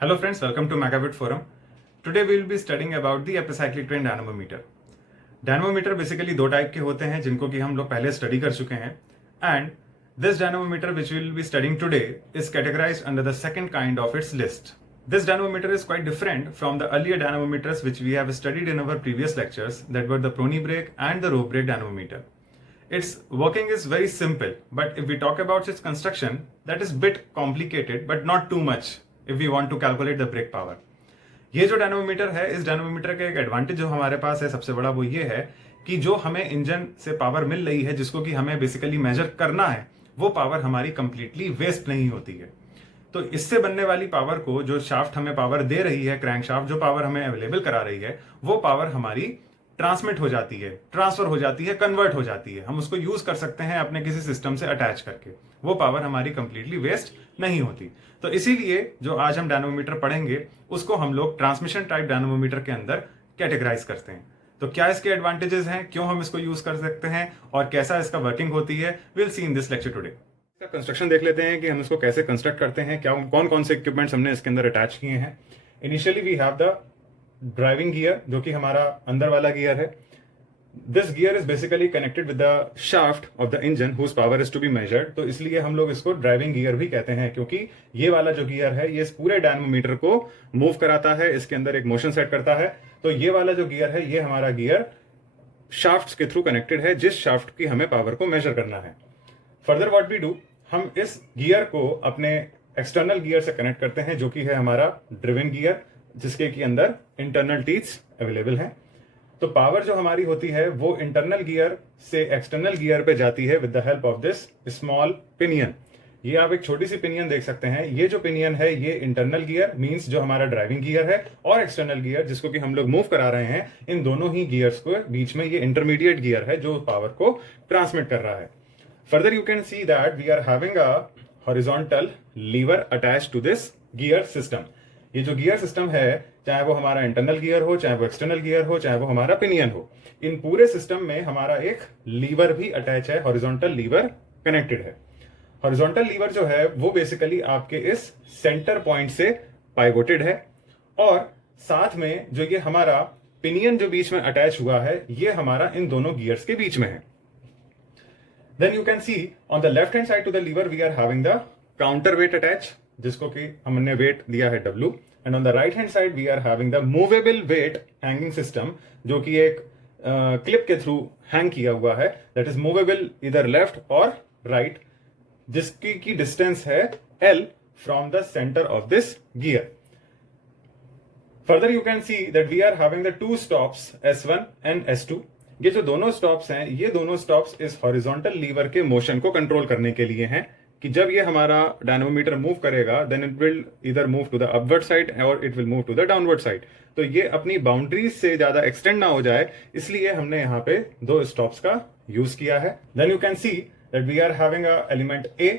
Hello friends, welcome to Megabit Forum. Today we will be studying about the epicyclic train dynamometer. Dynamometer basically दो type के होते हैं जिनको कि हम लोग पहले स्टडी कर चुके हैं and this dynamometer which we will be studying today is categorized under the second kind of its list. This dynamometer is quite different from the earlier dynamometers which we have studied in our previous lectures, that were the Prony brake and the rope brake dynamometer. Its working is very simple, but if we talk about its construction, that is bit complicated but not too much if we want to calculate the brake power. ये जो dynamometer है, इस dynamometer का एक advantage जो हमारे पास है सबसे बड़ा वो ये है कि जो हमें इंजन से पावर मिल रही है जिसको कि हमें बेसिकली मेजर करना है, वो पावर हमारी कंप्लीटली वेस्ट नहीं होती है। तो इससे बनने वाली पावर को जो शाफ्ट हमें पावर दे रही है, क्रैंक शाफ्ट जो पावर हमें अवेलेबल करा रही है, वो पावर हमारी ट्रांसमिट हो जाती है, ट्रांसफर हो जाती है, कन्वर्ट हो जाती है। हम उसको यूज कर सकते हैं अपने किसी सिस्टम से अटैच करके। वो पावर हमारी कंप्लीटली वेस्ट नहीं होती। तो इसीलिए जो आज हम डायनामोमीटर पढ़ेंगे उसको हम लोग ट्रांसमिशन टाइप डायनामोमीटर के अंदर कैटेगराइज करते हैं। तो क्या इसके एडवांटेजेस हैं, क्यों हम इसको यूज कर सकते हैं और कैसा इसका वर्किंग होती है, will see in this lecture today. इसका कंस्ट्रक्शन देख लेते हैं कि हम इसको कैसे कंस्ट्रक्ट करते हैं, क्या कौन कौन से इक्विपमेंट्स हमने इसके अंदर अटैच किए हैं। Initially we have the driving gear जो कि हमारा अंदर वाला गियर है। This gear is basically connected with the shaft of the engine whose power is to be measured. तो इसलिए हम लोग इसको ड्राइविंग गियर भी कहते हैं, क्योंकि ये वाला जो गियर है ये इस पूरे डायनामोमीटर को मूव कराता है, इसके अंदर एक मोशन सेट करता है। तो ये वाला जो गियर है ये हमारा गियर शाफ्ट के थ्रू कनेक्टेड है, जिस शाफ्ट की हमें पावर को मेजर करना है। फर्दर व्हाट वी डू, हम इस गियर को अपने एक्सटर्नल गियर से कनेक्ट करते हैं जो कि है हमारा ड्रिवन गियर, जिसके की अंदर इंटरनल टीथ्स अवेलेबल हैं। तो पावर जो हमारी होती है वो इंटरनल गियर से एक्सटर्नल गियर पे जाती है with the help of this small pinion. ये आप एक छोटी सी पिनियन देख सकते हैं। ये जो पिनियन है ये इंटरनल गियर मींस जो हमारा ड्राइविंग गियर है और एक्सटर्नल गियर जिसको कि हम लोग मूव करा रहे हैं, इन दोनों ही गियर्स को बीच में ये इंटरमीडिएट गियर है जो पावर को ट्रांसमिट कर रहा है। Further you can see that we are having a horizontal lever attach to this gear system. ये जो गियर सिस्टम है, चाहे वो हमारा इंटरनल गियर हो, चाहे वो एक्सटर्नल गियर हो, चाहे वो हमारा पिनियन हो, इन पूरे सिस्टम में हमारा एक लीवर भी अटैच है, हॉरिजॉन्टल लीवर कनेक्टेड है। हॉरिजॉन्टल लीवर जो है वो बेसिकली आपके इस सेंटर पॉइंट से पाइवोटेड है और साथ में जो ये हमारा पिनियन जो बीच में अटैच हुआ है ये हमारा इन दोनों गियर्स के बीच में है। Then you can see on the left hand side to the lever we are having the counter weight attach, जिसको कि हमने वेट दिया है W, and on the right hand side we are having the movable weight hanging system जो कि एक clip के through hang किया हुआ है, दैट इज मूवेबल इधर लेफ्ट और राइट, जिसकी की डिस्टेंस है L from the centre of this gear. Further you can see that we are having the two stops S1 and S2। ये जो दोनों स्टॉप्स हैं, ये दोनों स्टॉप्स इस हॉरिजॉन्टल लीवर के मोशन को कंट्रोल करने के लिए हैं कि जब ये हमारा डायनामोमीटर मूव करेगा देन इट विल इधर move to the upward side और it will move to the downward side. तो ये अपनी बाउंड्रीज से ज्यादा एक्सटेंड ना हो जाए, इसलिए हमने यहाँ पे दो स्टॉप्स का यूज किया है। Then you can see that we are having a element A।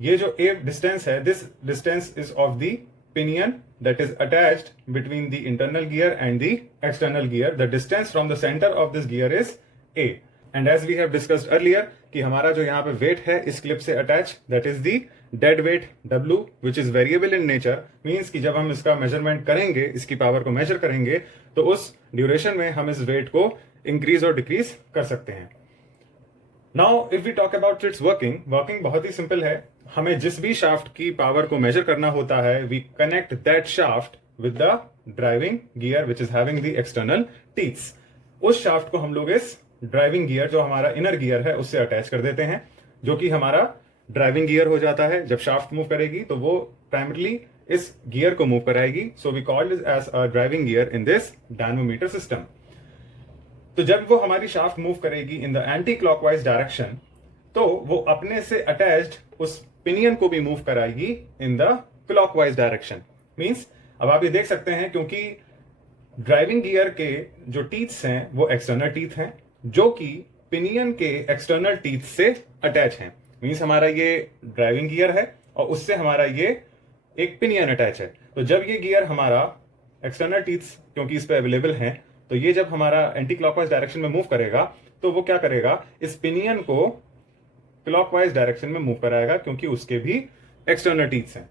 ये जो A डिस्टेंस है, this distance is of the pinion that is attached between the internal gear and the external gear. The distance from the center of this gear is A. And as we have discussed earlier कि हमारा जो यहाँ पे wait है इस clip से attach, that is the dead weight W, which is variable in nature, means कि जब हम इसका मेजरमेंट करेंगे, इसकी पावर को मेजर करेंगे, तो उस ड्यूरेशन में हम इस वेट को इंक्रीज और डिक्रीज कर सकते हैं। Now if we talk about its working बहुत ही सिंपल है। हमें जिस भी शाफ्ट की पावर को मेजर करना होता है, we connect that shaft with the driving gear which is having the external teeths. उस शाफ्ट को हम लोग इस ड्राइविंग गियर जो हमारा इनर गियर है उससे अटैच कर देते हैं, जो कि हमारा ड्राइविंग गियर हो जाता है। जब शाफ्ट मूव करेगी तो वो प्राइमरली इस गियर को मूव कराएगी। So we called it as a driving gear in this dynamometer system. तो जब वो हमारी शाफ्ट मूव करेगी in the anti clockwise direction, तो वो अपने से अटैच्ड उस पिनियन को भी मूव कराएगी in the clockwise direction. Means अब आप ये देख सकते हैं क्योंकि ड्राइविंग गियर के जो टीथ्स हैं वो एक्सटर्नल टीथ हैं जो कि पिनियन के एक्सटर्नल टीथ से अटैच हैं। मींस हमारा ये ड्राइविंग गियर है और उससे हमारा ये एक पिनियन अटैच है। तो जब ये गियर हमारा एक्सटर्नल टीथ्स क्योंकि इस पे अवेलेबल हैं, तो ये जब हमारा एंटी क्लॉकवाइज डायरेक्शन में मूव करेगा तो वो क्या करेगा, इस पिनियन को क्लॉकवाइज डायरेक्शन में मूव कराएगा क्योंकि उसके भी एक्सटर्नल टीथ्स हैं।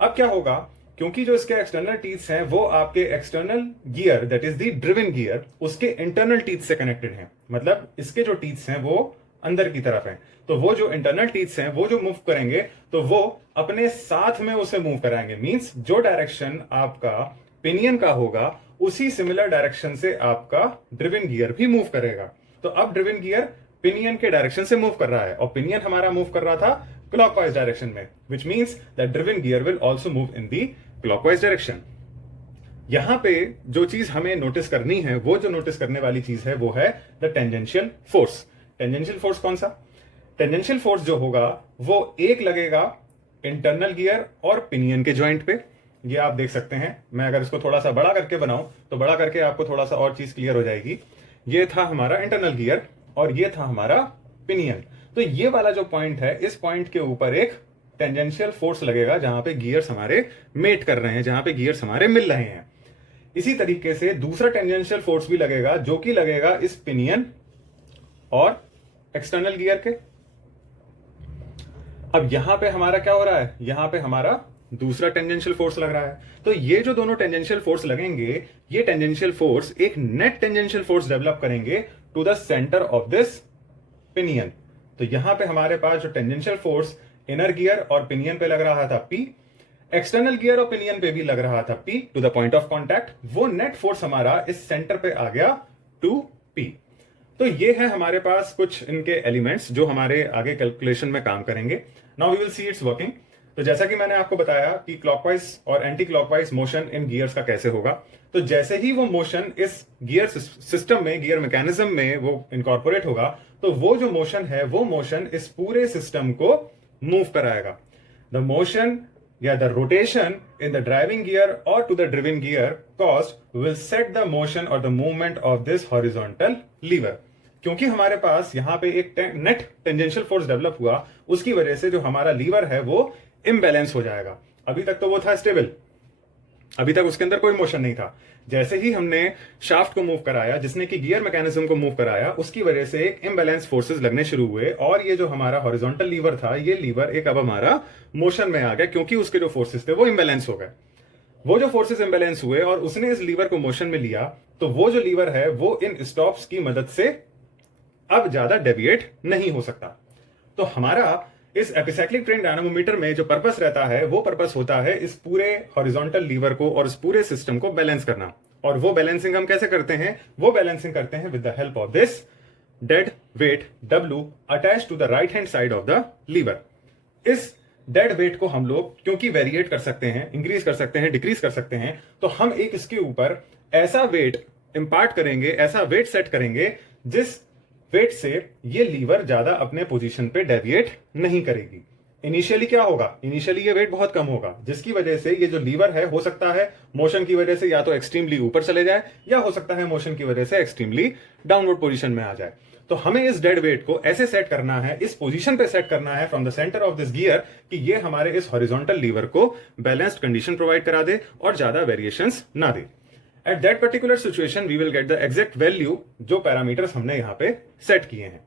अब क्या होगा क्योंकि जो इसके एक्सटर्नल टीथ्स हैं वो आपके external gear that is the driven gear उसके इंटरनल टीथ से कनेक्टेड हैं। मतलब इसके जो टीथ्स हैं वो अंदर की तरफ हैं, तो वो जो इंटरनल टीथ्स हैं वो जो मूव करेंगे तो वो अपने साथ में उसे मूव कराएंगे। मींस जो डायरेक्शन आपका पिनियन का होगा उसी सिमिलर डायरेक्शन से आपका ड्रिवन गियर भी मूव करेगा। तो अब ड्रिवन गियर पिनियन के डायरेक्शन से मूव कर रहा है और पिनियन हमारा मूव कर रहा था क्लॉकवाइज डायरेक्शन में, which means that driven gear will also move in the clockwise direction. यहां पे जो चीज हमें नोटिस करनी है, वो जो नोटिस करने वाली चीज है वो है the tangential force. Tangential force कौन सा? टेंजेंशियल फोर्स जो होगा वो एक लगेगा इंटरनल गियर और पिनियन के जॉइंट पे। ये आप देख सकते हैं, मैं अगर इसको थोड़ा सा बड़ा करके बनाऊं तो बड़ा करके आपको थोड़ा सा और चीज क्लियर हो जाएगी। ये था हमारा इंटरनल गियर और ये था हमारा पिनियन। तो ये वाला जो पॉइंट है, इस पॉइंट के ऊपर एक टेंजेंशियल फोर्स लगेगा जहां पे गियर्स हमारे मेट कर रहे हैं, जहां पे गियर्स हमारे मिल रहे हैं। इसी तरीके से दूसरा टेंजेंशियल फोर्स भी लगेगा जो कि लगेगा इस पिनियन और एक्सटर्नल गियर के। अब यहां पे हमारा क्या हो रहा है, यहां पे हमारा दूसरा टेंजेंशियल फोर्स लग रहा है। तो ये जो दोनों टेंजेंशियल फोर्स लगेंगे, ये टेंजेंशियल फोर्स एक नेट टेंजेंशियल फोर्स डेवलप करेंगे to the centre of this pinion. तो यहां पे हमारे पास जो टेंजेंशियल फोर्स इनर गियर और पिनियन पे लग रहा था P, एक्सटर्नल गियर और पिनियन पे भी लग रहा था P to the point of contact, वो नेट फोर्स हमारा इस सेंटर पे आ गया 2P। तो ये है हमारे पास कुछ इनके एलिमेंट्स जो हमारे आगे कैलकुलेशन में काम करेंगे। Now we will see its working. तो जैसा कि मैंने आपको बताया कि क्लॉकवाइज और anti clockwise motion in gears का कैसे होगा, तो जैसे ही वो मोशन इस गियर सिस्टम में, गियर मैकेनिज्म में वो इनकॉर्पोरेट होगा, तो वो जो मोशन है वो मोशन इस पूरे सिस्टम को मूव कराएगा। द मोशन या the rotation in the driving gear और to the driven gear caused will set the motion और the movement of this horizontal lever. क्योंकि हमारे पास यहां पे एक नेट टेंजेंशियल फोर्स डेवलप हुआ, उसकी वजह से जो हमारा लीवर है वो इम्बैलेंस हो जाएगा। अभी तक तो वो था स्टेबल, अभी तक उसके अंदर कोई मोशन नहीं था। जैसे ही हमने शाफ्ट को मूव कराया, जिसने कि गियर मैकेनिज्म को मूव कराया, उसकी वजह से एक इम्बैलेंस फोर्सेस लगने शुरू हुए और ये जो हमारा हॉरिजॉन्टल लीवर था, ये लीवर एक अब हमारा मोशन में आ गया क्योंकि उसके जो फोर्सेस थे वो इम्बैलेंस हो गए। वो जो फोर्सेस इम्बैलेंस हुए और उसने इस लीवर को मोशन में लिया, तो वो जो लीवर है वो इन स्टॉप्स की मदद से अब ज्यादा डेविएट नहीं हो सकता। तो हमारा इस एपिसाइक्लिक ट्रेन डायनामोमीटर में जो पर्पस रहता है वो पर्पस होता है इस पूरे हॉरिजॉन्टल लीवर को और इस पूरे सिस्टम को बैलेंस करना। और वो बैलेंसिंग हम कैसे करते हैं? वो बैलेंसिंग करते हैं with the help of this dead weight W attach to the right hand side of the lever. इस डेड वेट को हम लोग क्योंकि वेरिएट कर सकते हैं, इंक्रीज कर सकते हैं, डिक्रीज कर सकते हैं, तो हम एक इसके ऊपर ऐसा वेट इंपार्ट करेंगे, ऐसा वेट सेट करेंगे जिस वेट से ये लीवर ज्यादा अपने पोजीशन पे डेविएट नहीं करेगी। इनिशियली क्या होगा? इनिशियली ये वेट बहुत कम होगा, जिसकी वजह से ये जो लीवर है हो सकता है मोशन की वजह से या तो एक्सट्रीमली ऊपर चले जाए या हो सकता है मोशन की वजह से एक्सट्रीमली डाउनवर्ड पोजीशन में आ जाए। तो हमें इस डेड वेट को ऐसे सेट करना है, इस पोजीशन पे सेट करना है from the centre of this gear कि ये हमारे इस हॉरिजॉन्टल लीवर को बैलेंस्ड कंडीशन प्रोवाइड करा दे और ज्यादा वेरिएशंस ना दे। At that particular situation we will get the exact value जो पैरामीटर्स हमने यहां पे सेट किए हैं।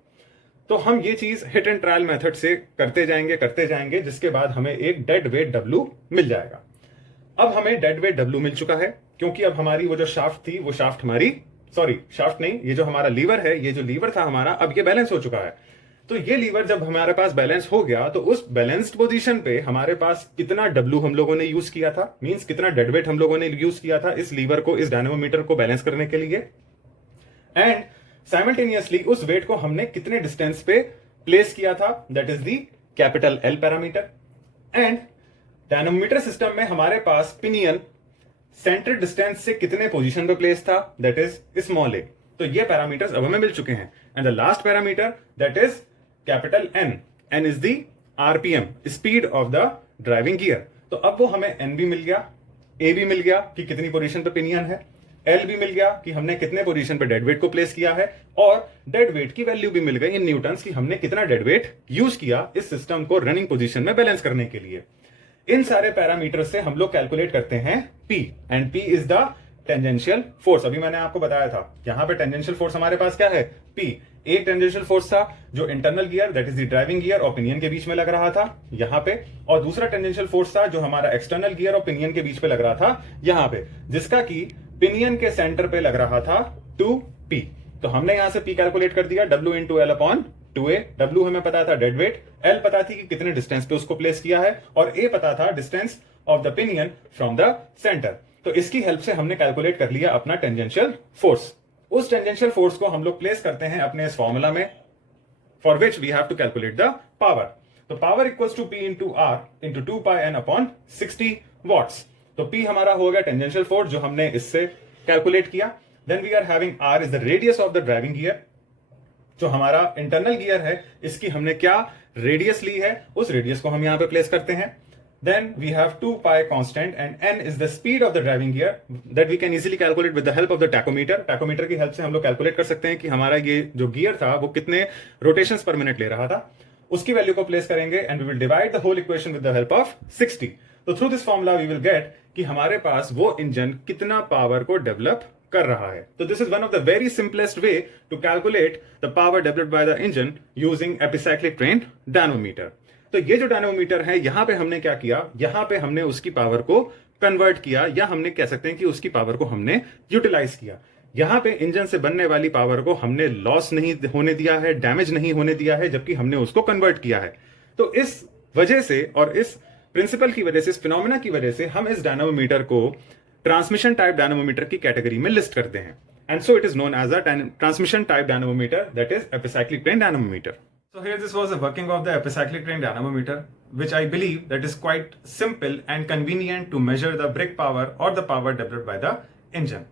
तो हम ये चीज हिट एंड ट्रायल मेथड से करते जाएंगे, जिसके बाद हमें एक डेड वेट W मिल जाएगा। अब हमें डेड वेट W मिल चुका है क्योंकि अब हमारी वो जो शाफ्ट थी, वो शाफ्ट हमारी, सॉरी शाफ्ट नहीं, ये जो हमारा लीवर है, ये जो लीवर था हमारा, अब ये बैलेंस हो चुका है। तो ये लीवर जब हमारे पास बैलेंस हो गया, तो उस बैलेंस्ड पोजीशन पे हमारे पास कितना W हम लोगों ने यूज किया था, मींस कितना डेड वेट हम लोगों ने यूज किया था इस लीवर को, इस डायनामोमीटर को बैलेंस करने के लिए, एंड साइमल्टेनियसली उस वेट को हमने कितने डिस्टेंस पे प्लेस किया था, that is the capital L parameter. And dynamometer system में हमारे पास पिनियन सेंटर डिस्टेंस से कितने पोजीशन पे प्लेस था, दैट इज स्मॉल a। तो ये पैरामीटर्स अब हमें मिल चुके हैं। And the last parameter that is capital N is the RPM, speed of the driving gear. तो अब वो हमें N भी मिल गया, A भी मिल गया कि कितनी पोजीशन पे पिनियन है, L भी मिल गया कि हमने कितने पोजीशन पे डेड वेट को प्लेस किया है, और डेड वेट की वैल्यू भी मिल गई इन न्यूटन्स की हमने कितना डेड वेट यूज किया इस सिस्टम को रनिंग पोजीशन में बैलेंस करने के लिए। इन सारे पैरामीटर से हम लोग कैलकुलेट करते हैं P, and P is the tangential force. अभी मैंने आपको बताया था यहां पे टेंजेंशियल फोर्स हमारे पास क्या है, P। एक टेंजेंशियल फोर्स था जो internal gear that is the driving gear और पिनियन के बीच में लग रहा था यहां पे, और दूसरा टेंजेंशियल फोर्स था जो हमारा एक्सटर्नल गियर और पिनियन के बीच पे लग रहा था यहां पे, जिसका की पिनियन के सेंटर पे लग रहा था 2P। तो हमने यहां से P कैलकुलेट कर दिया W into L upon 2A। W हमें पता था डेड वेट, L पता थी कि कितने डिस्टेंस पे उसको प्लेस किया है, और A पता था distance of the pinion from the centre. तो इसकी हेल्प से हमने कैलकुलेट कर लिया अपना टेंजेंशियल फोर्स। उस टेंजेंशियल फोर्स को हम लोग प्लेस करते हैं अपने इस फॉर्मूला में, for which we have to calculate the power. तो power equals to P into R into 2 pi N upon 60 watts. तो P हमारा हो गया टेंजेंशियल फोर्स जो हमने इससे कैलकुलेट किया। Then we are having R is the radius of the driving gear. जो हमारा इंटरनल गियर है इसकी हमने क्या रेडियस ली है, उस रेडियस को हम यहां पे प्लेस करते हैं। Then we have 2 pi constant and n is the speed of the driving gear that we can easily calculate with the help of the tachometer। tachometer की हेल्प से हम लोग कैलकुलेट कर सकते हैं कि हमारा ये जो गियर था वो कितने रोटेशंस पर मिनट ले रहा था। उसकी वैल्यू को प्लेस करेंगे and we will divide the whole equation with the help of 60। तो through this formula we will get कि हमारे पास वो इंजन कितना पावर को डेवलप कर रहा है। तो this is one of the very simplest way to calculate the power developed by the engine using epicyclic train dynamometer. तो ये जो डायनोमीटर है यहां पे हमने क्या किया, यहां पे हमने उसकी पावर को कन्वर्ट किया, या हमने कह सकते हैं कि उसकी पावर को हमने यूटिलाइज किया। यहां पे इंजन से बनने वाली पावर को हमने लॉस नहीं होने दिया है, डैमेज नहीं होने दिया है, जबकि हमने उसको कन्वर्ट किया है। तो इस वजह से और इस प्रिंसिपल की वजह से, इस फिनोमेना की वजह से हम इस डायनोमीटर को ट्रांसमिशन टाइप डायनोमीटर की कैटेगरी में लिस्ट करते हैं। And so it is known as a transmission type dynamometer that is epicyclic train dynamometer. So here this was the working of the epicyclic train dynamometer, which I believe that is quite simple and convenient to measure the brake power or the power developed by the engine.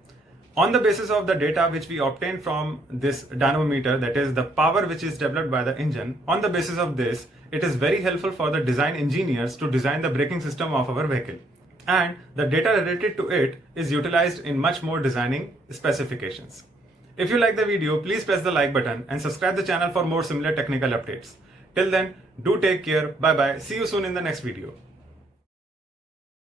On the basis of the data which we obtained from this dynamometer, that is the power which is developed by the engine, on the basis of this, it is very helpful for the design engineers to design the braking system of our vehicle. And the data related to it is utilized in much more designing specifications. If you like the video, please press the like button and subscribe the channel for more similar technical updates. Till then, do take care. Bye bye. See you soon in the next video.